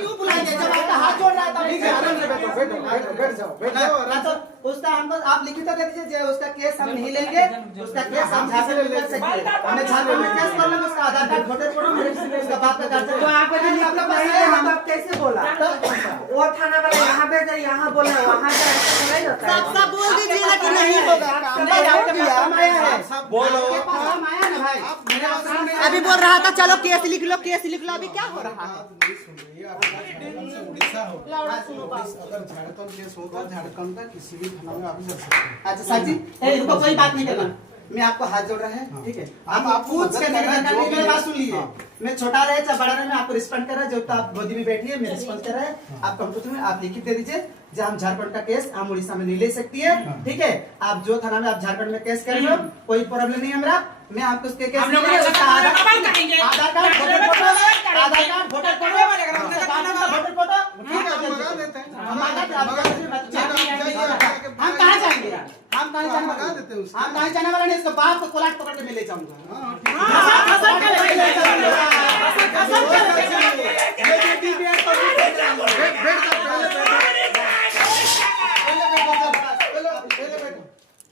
क्यों बुलाएंगे जब आपका हाथ जोड़ रहा था? ठीक है, आराम से बैठो, बैठ जाओ आराम से। उसका हमको आप लिखित दे दीजिए, उसका केस हम नहीं लेंगे, उसका केस हम झांसे में कर सकते हैं। हमें झांसे में केस कर लेंगे, उसका आधार कार्ड वोटर फोटो उसका बाप का कार्ड तो आप हम आप कैसे बोला? वो थाना वाला यहाँ पे यहाँ बोला वहाँ पे नहीं होता है। सब बोल दीजिएगा कि नहीं होगा। बोलो अभी बोल रहा था चलो केस लिख लो, केस लिख लो, अभी क्या हो रहा है? अगर झारखंड केस होगा, झारखंड का किसी भी थाना में आप जा सकते हैं। अच्छा सर जी, इनको कोई बात नहीं करना, मैं आपको हाथ जोड़ रहा है, ठीक है? आप पूछ के मेरी बात सुन लीजिए। मैं छोटा रहे चाहे बड़ा रहे, मैं आपको रिस्पॉन्ड कर रहा है। जब तक आप गोदी में बैठिए, मैं रिस्पॉन्ड कर रहा है। आप कंप्यूटर में आप लिखित दे दीजिए जो हम झारखंड का केस हम उड़ीसा में नहीं ले सकती है, ठीक है? आप जो थाना में आप झारखंड में केस कर रहे हो, कोई प्रॉब्लम नहीं है मेरा। मैं आपको उसके case Aadhaar card voter photo, Aadhaar card voter photo, voter photo हम कहाँ जाएंगे? हम कहाँ जाने वाले नहीं, इसको बाप को कोलाट पकड़ के मैं ले जाऊंगा।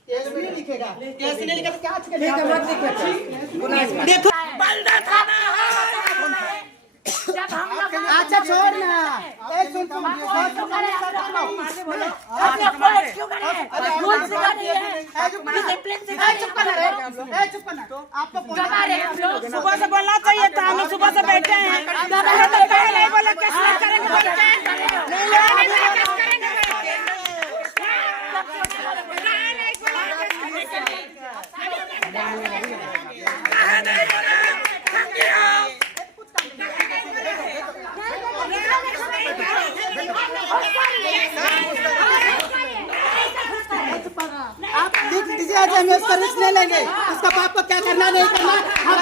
कैसे नहीं लिखेगा? कैसे नहीं लिखा तो क्या देखो अच्छा छोड़ना। सुबह से बोलना चाहिए था, हम सुबह से बैठे हैं। नहीं बोला कैसे करेंगे? आप लिख दीजिए, आज हम उसका रिस्क नहीं लेंगे। उसका बाप को क्या करना नहीं करना हम